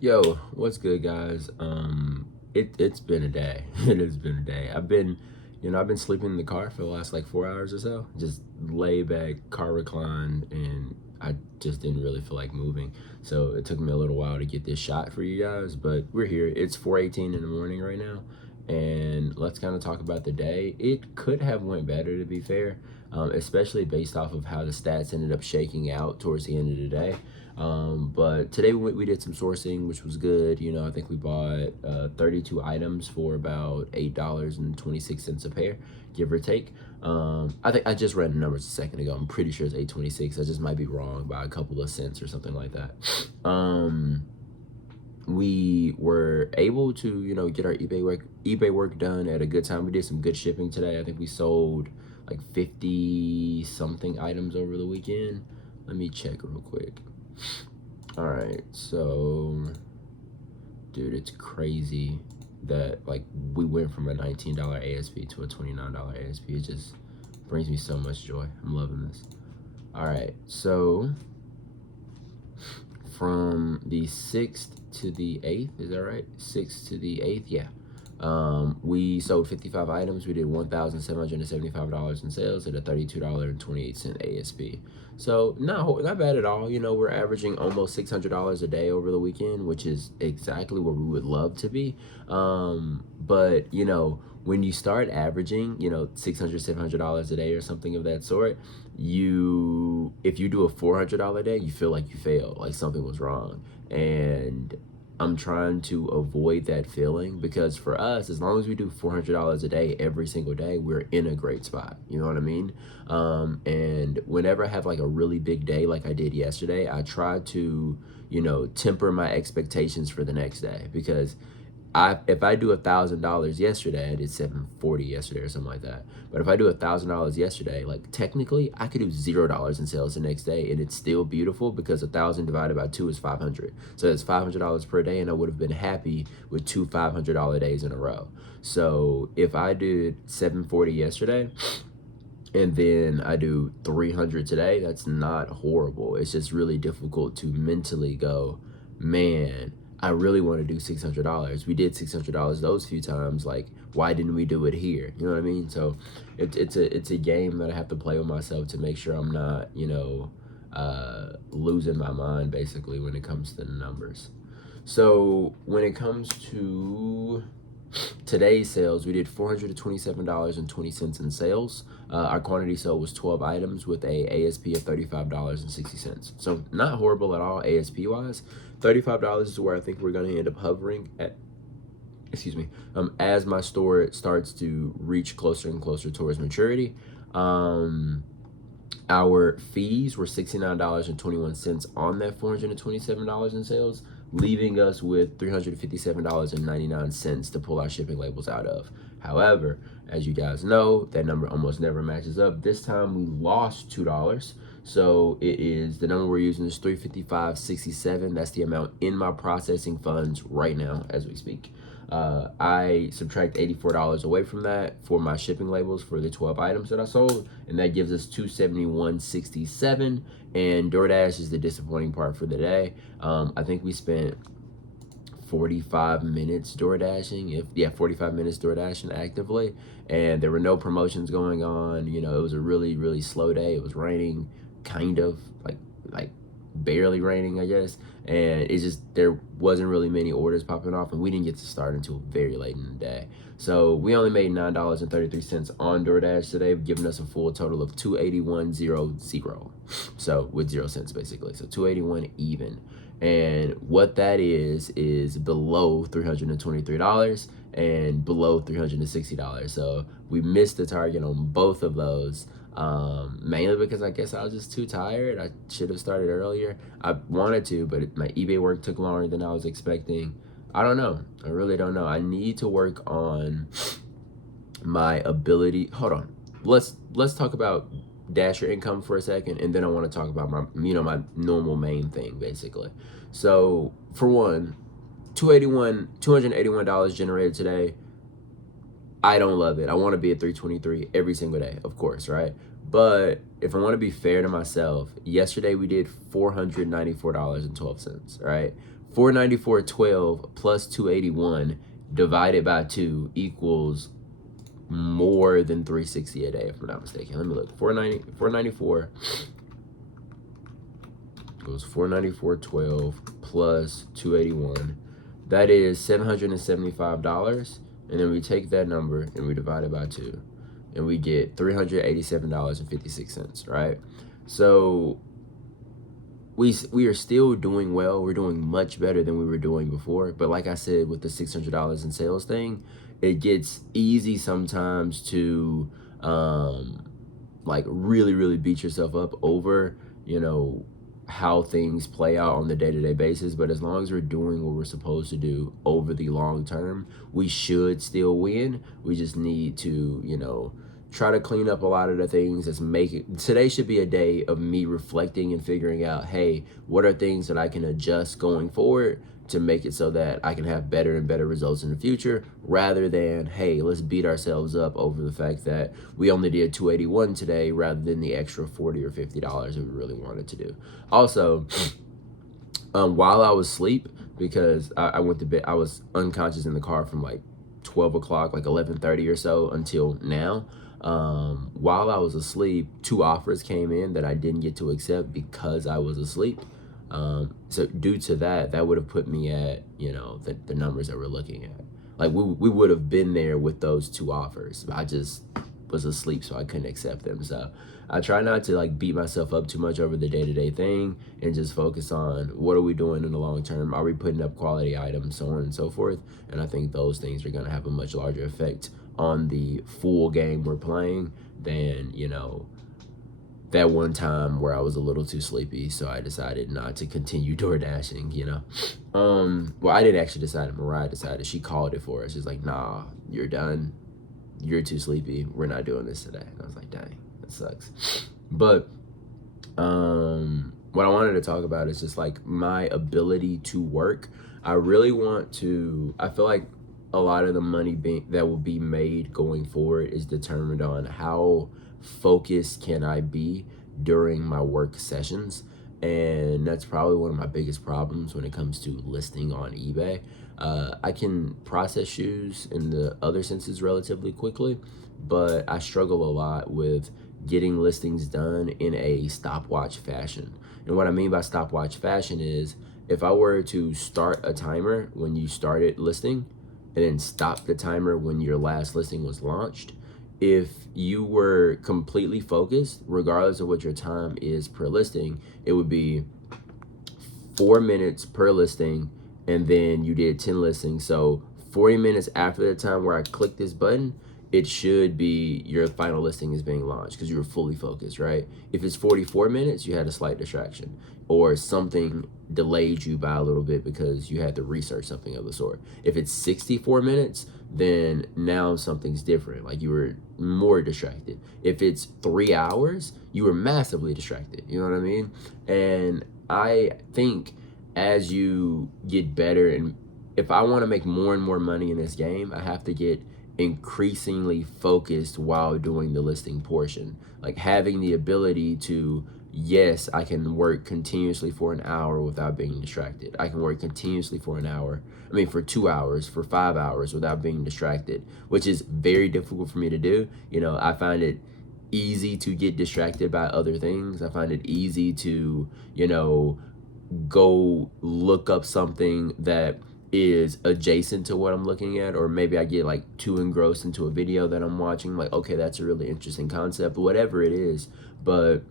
Yo, what's good, guys? It's been a day. It has been a day. I've been sleeping in the car for the last like 4 hours or so. Just lay back, car reclined, and I just didn't really feel like moving. So it took me a little while to get this shot for you guys, but we're here. It's 4:18 in the morning right now, and let's kind of talk about the day. It could have went better, to be fair, especially based off of how the stats ended up shaking out towards the end of the day. But today we did some sourcing, which was good. I think we bought 32 items for about $8.26 a pair, give or take. I think I just read the numbers a second ago. I'm pretty sure it's 8.26. I just might be wrong by a couple of cents or something like that. We were able to, get our eBay work done at a good time. We did some good shipping today. I think we sold like 50 something items over the weekend. Let me check real quick. All right, so dude, it's crazy that like we went from a $19 ASP to a $29 ASP. It just brings me so much joy. I'm loving this. All right, so from the 6th to the 8th, is that right? 6th to the 8th, yeah. We sold 55 items. We did $1,775 in sales at a $32.28 ASP. So not bad at all. We're averaging almost $600 a day over the weekend, which is exactly where we would love to be. But when you start averaging, $600, $700 a day or something of that sort, if you do a $400 day, you feel like you failed, like something was wrong. And I'm trying to avoid that feeling, because for us, as long as we do $400 a day every single day, we're in a great spot. You know what I mean? And whenever I have like a really big day like I did yesterday, I try to, temper my expectations for the next day, because if I do $1,000 yesterday, I did 740 yesterday or something like that. But if I do $1,000 yesterday, like technically I could do $0 in sales the next day, and it's still beautiful, because 1,000 divided by 2 is 500. So that's $500 per day, and I would have been happy with two $500 days in a row. So if I did 740 yesterday, and then I do 300 today, that's not horrible. It's just really difficult to mentally go, man, I really want to do $600. We did $600 those few times. Like, why didn't we do it here? You know what I mean? So it's a game that I have to play with myself to make sure I'm not, losing my mind basically when it comes to the numbers. So when it comes to today's sales, we did $427.20 in sales. Our quantity sold was 12 items with a ASP of $35.60. So not horrible at all ASP wise. $35 is where I think we're going to end up hovering at. Excuse me. As my store starts to reach closer and closer towards maturity. Our fees were $69.21 on that $427 in sales, leaving us with $357.99 to pull our shipping labels out of. However, as you guys know, that number almost never matches up. This time we lost $2. So it is, the number we're using is $355.67. That's the amount in my processing funds right now as we speak. I subtract $84 away from that for my shipping labels for the 12 items that I sold, and that gives us $271.67. And DoorDash is the disappointing part for the day. I think we spent 45 minutes door dashing. 45 minutes door dashing actively, and there were no promotions going on. It was a really, really slow day. It was raining, kind of like barely raining, I guess, and it's just there wasn't really many orders popping off, and we didn't get to start until very late in the day. So we only made $9.33 on DoorDash today, giving us a full total of $281.00. So with 0 cents basically, so 281 even. And what that is below $323 and below $360. So we missed the target on both of those. Mainly because I guess I was just too tired. I should have started earlier. I wanted to, but my eBay work took longer than I was expecting. I don't know. I really don't know. I need to work on my ability. Hold on. Let's talk about Dasher income for a second, and then I want to talk about my my normal main thing basically. So for one, $281 generated today. I don't love it. I want to be at 323 every single day, of course, right? But if I want to be fair to myself, yesterday we did $494.12, right? 494.12 plus 281 divided by 2 equals more than 360 a day, if I'm not mistaken. Let me look. 494 goes 494.12 plus 281. That is $775. And then we take that number and we divide it by 2. And we get $387.56, right? So we are still doing well. We're doing much better than we were doing before. But like I said, with the $600 in sales thing, it gets easy sometimes to like really beat yourself up over, how things play out on the day-to-day basis. But as long as we're doing what we're supposed to do over the long term, we should still win. We just need to, try to clean up a lot of the things that's making. Today should be a day of me reflecting and figuring out, hey, what are things that I can adjust going forward to make it so that I can have better and better results in the future, rather than, hey, let's beat ourselves up over the fact that we only did 281 today rather than the extra $40 or $50 that we really wanted to do. Also, while I was asleep, because I went to bed, I was unconscious in the car from like 12 o'clock, like 11:30 or so until now. While I was asleep, 2 offers came in that I didn't get to accept because I was asleep. So due to that would have put me at, the numbers that we're looking at. Like we would have been there with those 2 offers. I just was asleep, so I couldn't accept them. So I try not to like beat myself up too much over the day-to-day thing and just focus on what are we doing in the long term? Are we putting up quality items, so on and so forth? And I think those things are going to have a much larger effect on the full game we're playing than, that one time where I was a little too sleepy, so I decided not to continue door dashing, Well, I didn't actually decide. Mariah decided. She called it for us. She's like, nah, you're done. You're too sleepy. We're not doing this today. And I was like, dang, that sucks. But what I wanted to talk about is just like my ability to work. I really want to, I feel like a lot of the money that will be made going forward is determined on how focused can I be during my work sessions. And that's probably one of my biggest problems when it comes to listing on eBay. I can process shoes in the other senses relatively quickly, but I struggle a lot with getting listings done in a stopwatch fashion. And what I mean by stopwatch fashion is, if I were to start a timer when you started listing and then stop the timer when your last listing was launched, if you were completely focused, regardless of what your time is per listing, it would be 4 minutes per listing, and then you did 10 listings. So 40 minutes after the time where I click this button, it should be your final listing is being launched because you were fully focused, right? If it's 44 minutes, you had a slight distraction or something delayed you by a little bit because you had to research something of the sort. If it's 64 minutes, then now something's different. Like you were more distracted. If it's 3 hours, you were massively distracted. You know what I mean? And I think as you get better, and if I want to make more and more money in this game, I have to get increasingly focused while doing the listing portion. Like having the ability to, yes, I can work continuously for an hour without being distracted. I can work continuously for 2 hours, for 5 hours without being distracted, which is very difficult for me to do. I find it easy to get distracted by other things. I find it easy to, go look up something that is adjacent to what I'm looking at, or maybe I get like too engrossed into a video that I'm watching, like, okay, that's a really interesting concept, whatever it is. But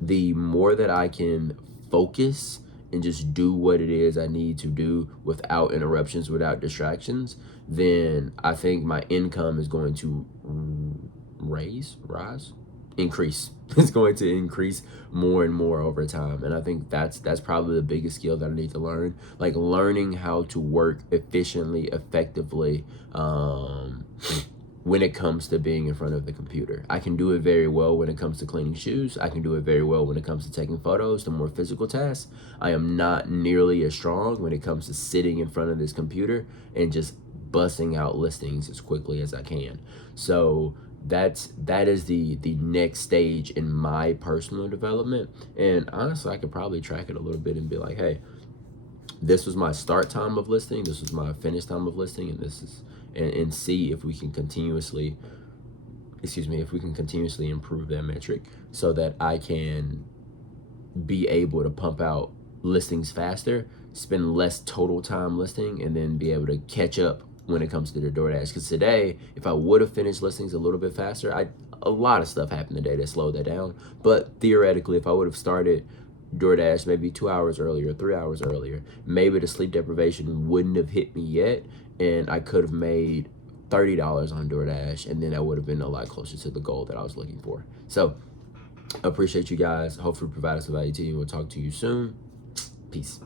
the more that I can focus and just do what it is I need to do without interruptions, without distractions, then I think my income is going to increase. It's going to increase more and more over time. And I think that's probably the biggest skill that I need to learn, like learning how to work efficiently, effectively, when it comes to being in front of the computer. I can do it very well when it comes to cleaning shoes. I can do it very well when it comes to taking photos, the more physical tasks. I am not nearly as strong when it comes to sitting in front of this computer and just busting out listings as quickly as I can. So that is the next stage in my personal development. And honestly, I could probably track it a little bit and be like, hey, this was my start time of listing, this was my finish time of listing, and this is, and see if we can continuously, if we can continuously improve that metric so that I can be able to pump out listings faster, spend less total time listing, and then be able to catch up when it comes to the DoorDash. Because today, if I would have finished listings a little bit faster, a lot of stuff happened today that slowed that down. But theoretically, if I would have started DoorDash maybe 2 hours earlier, 3 hours earlier, maybe the sleep deprivation wouldn't have hit me yet, and I could have made $30 on DoorDash, and then I would have been a lot closer to the goal that I was looking for. So I appreciate you guys. Hopefully provide some value to you. We'll talk to you soon. Peace.